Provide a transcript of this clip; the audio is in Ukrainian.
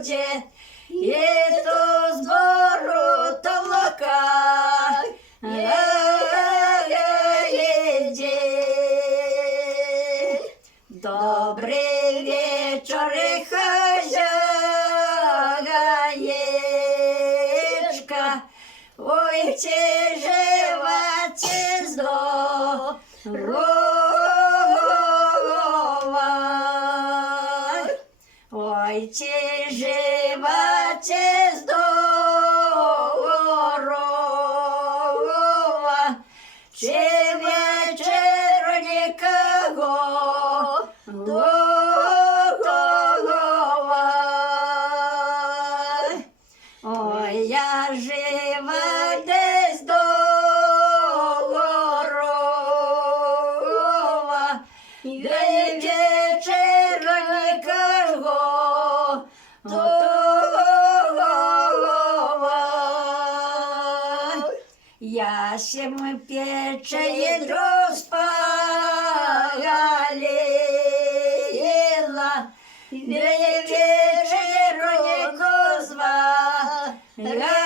буде, і то збору толока, добрий вечір, хазяєчка, ой, чи жива, чи здорова, ой, чи жива, чи здорова, чи вечеру нікого готова. Ой, я жива десь здорова, де вечеру нікого готова. Я сім пече ядро спалила, де вечеру нікого звала.